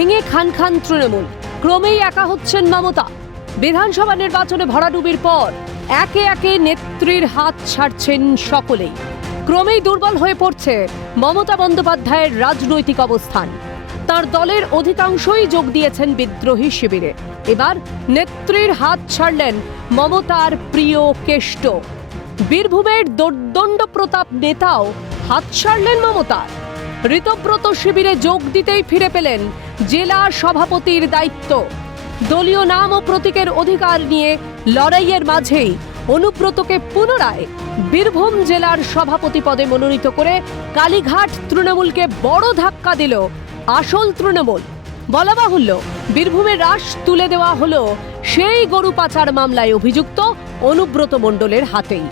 ভেঙে খান খান তৃণমূল, ক্রমেই একা হচ্ছেন মমতা। বিধানসভা নির্বাচনে ভরাডুবির পর একে একে নেত্রীর হাত ছাড়ছেন সকলেই। ক্রমেই দুর্বল হয়ে পড়ছে মমতা বন্দ্যোপাধ্যায়ের রাজনৈতিক অবস্থান। তার দলের অধিকাংশই যোগ দিয়েছেন বিদ্রোহী শিবিরে। এবার নেত্রীর হাত ছাড়লেন মমতার প্রিয় কেষ্ট। বীরভূমের দোর্দণ্ড প্রতাপ নেতাও হাত ছাড়লেন মমতার। ঋতব্রত শিবিরে যোগ দিতেই ফিরে পেলেন জেলা সভাপতির দায়িত্ব। দলীয় নাম ও প্রতীকের অধিকার নিয়ে লড়াইয়ের মাঝেই অনুব্রতকে পুনরায় বীরভূম জেলার সভাপতি পদে মনোনীত করে কালীঘাট তৃণমূলকে বড় ধাক্কা দিল আসল তৃণমূল। বলা বাহুল্য, বীরভূমের রাশ তুলে দেওয়া হলো সেই গরু পাচার মামলায় অভিযুক্ত অনুব্রত মণ্ডলের হাতেই।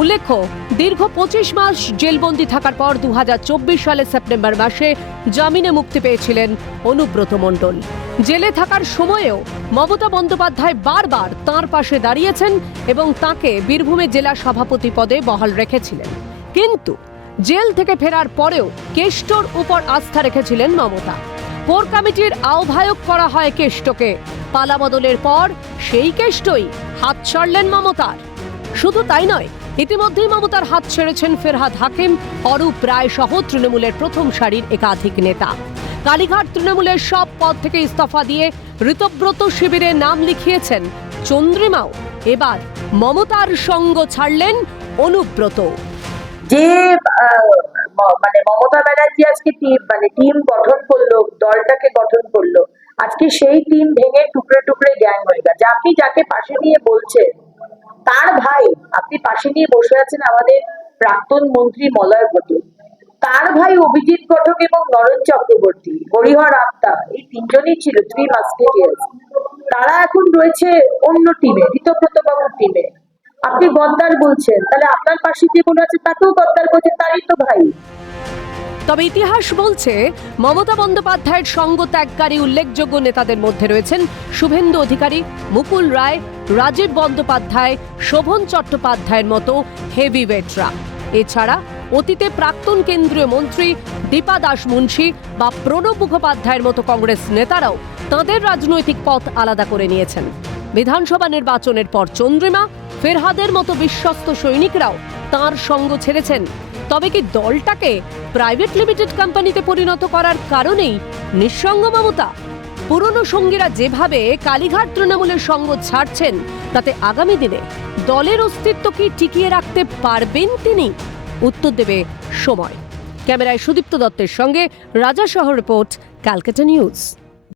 উল্লেখ্য, দীর্ঘ 25 মাস জেলবন্দি থাকার পর 2024 সালের সেপ্টেম্বর মাসে জামিনে মুক্তি পেয়েছিলেন অনুব্রত মণ্ডল। জেলে থাকার সময়েও মমতা বন্দ্যোপাধ্যায় বারবার তাঁর পাশে দাঁড়িয়েছেন এবং তাঁকে বীরভূমে জেলা সভাপতি পদে বহাল রেখেছিলেন। কিন্তু জেল থেকে ফেরার পরেও কেষ্টর উপর আস্থা রেখেছিলেন মমতা। কোর কমিটির আহ্বায়ক করা হয় কেষ্টকে। পালাবদলের পর সেই কেষ্টই হাত ছাড়লেন মমতার। শুধু তাই নয়, ইতিমধ্যেই মমতার হাত ছেড়েছেন ফেরহাদ হাকিম, অরূপ রায় সহ তৃণমূলের প্রথম সারির একাধিক নেতা। কালীঘাট তৃণমূলের সব পদ থেকে ইস্তফা দিয়ে ঋতব্রত শিবিরে নাম লিখিয়েছেন চন্দ্রিমাও। এবার মমতার সঙ্গ ছাড়লেন অনুব্রত। যে মমতা ব্যানার্জি আজকে টিম গঠন করলো, দলটাকে গঠন করলো, আজকে সেই টিম ভেঙে টুকরে টুকরে গ্যাং হয়ে গেছে। আপনি যাকে পাশে নিয়ে বলছেন তার ভাই, আপনি পাশে নিয়ে বসে আছেন আমাদের প্রাক্তন মন্ত্রী মলয় ঘটক, তার ভাই অভিজিৎ ঘটক এবং নরেন চক্রবর্তী, হরিহর আপ্তা, এই তিনজনই ছিল থ্রি মাস্কেটিয়ার্স। তারা এখন রয়েছে অন্য টিমে, ঋতব্রত বাবুর টিমে। আপনি গদ্দার বলছেন, তাহলে আপনার পাশে যে বলে আছে তাকেও গদ্দার বলছেন, তারই তো ভাই। তবে ইতিহাস বলছে, মমতা বন্দ্যোপাধ্যায়ের সঙ্গ ত্যাগকারী উল্লেখযোগ্য নেতাদের মধ্যে রয়েছেন শুভেন্দু অধিকারী, মুকুল রায়, রাজীব বন্দ্যোপাধ্যায়, শোভন চট্টোপাধ্যায়ের মতো হেভিওয়েটরা। এছাড়া অতীতে প্রাক্তন কেন্দ্রীয় মন্ত্রী দীপা দাস মুন্সি বা প্রণব মুখোপাধ্যায়ের মতো কংগ্রেস নেতারাও তাঁদের রাজনৈতিক পথ আলাদা করে নিয়েছেন। বিধানসভা নির্বাচনের পর চন্দ্রিমা, ফেরহাদের মতো বিশ্বস্ত সৈনিকরাও তাঁর সঙ্গ ছেড়েছেন। তবে কি দলটাকে প্রাইভেট লিমিটেড কোম্পানিতে পরিণত করার কারণেই নিঃসঙ্গ মমতা? পুরনো সঙ্গীরা যেভাবে কালীঘাট তৃণমূলের সঙ্গ ছাড়ছেন, তাতে আগামী দিনে দলের অস্তিত্ব কি টিকিয়ে রাখতে পারবেন তিনি? উত্তর দেবে সময়। ক্যামেরায় সুদীপ্ত দত্তের সঙ্গে রাজা শহর রিপোর্ট, ক্যালকাটা নিউজ।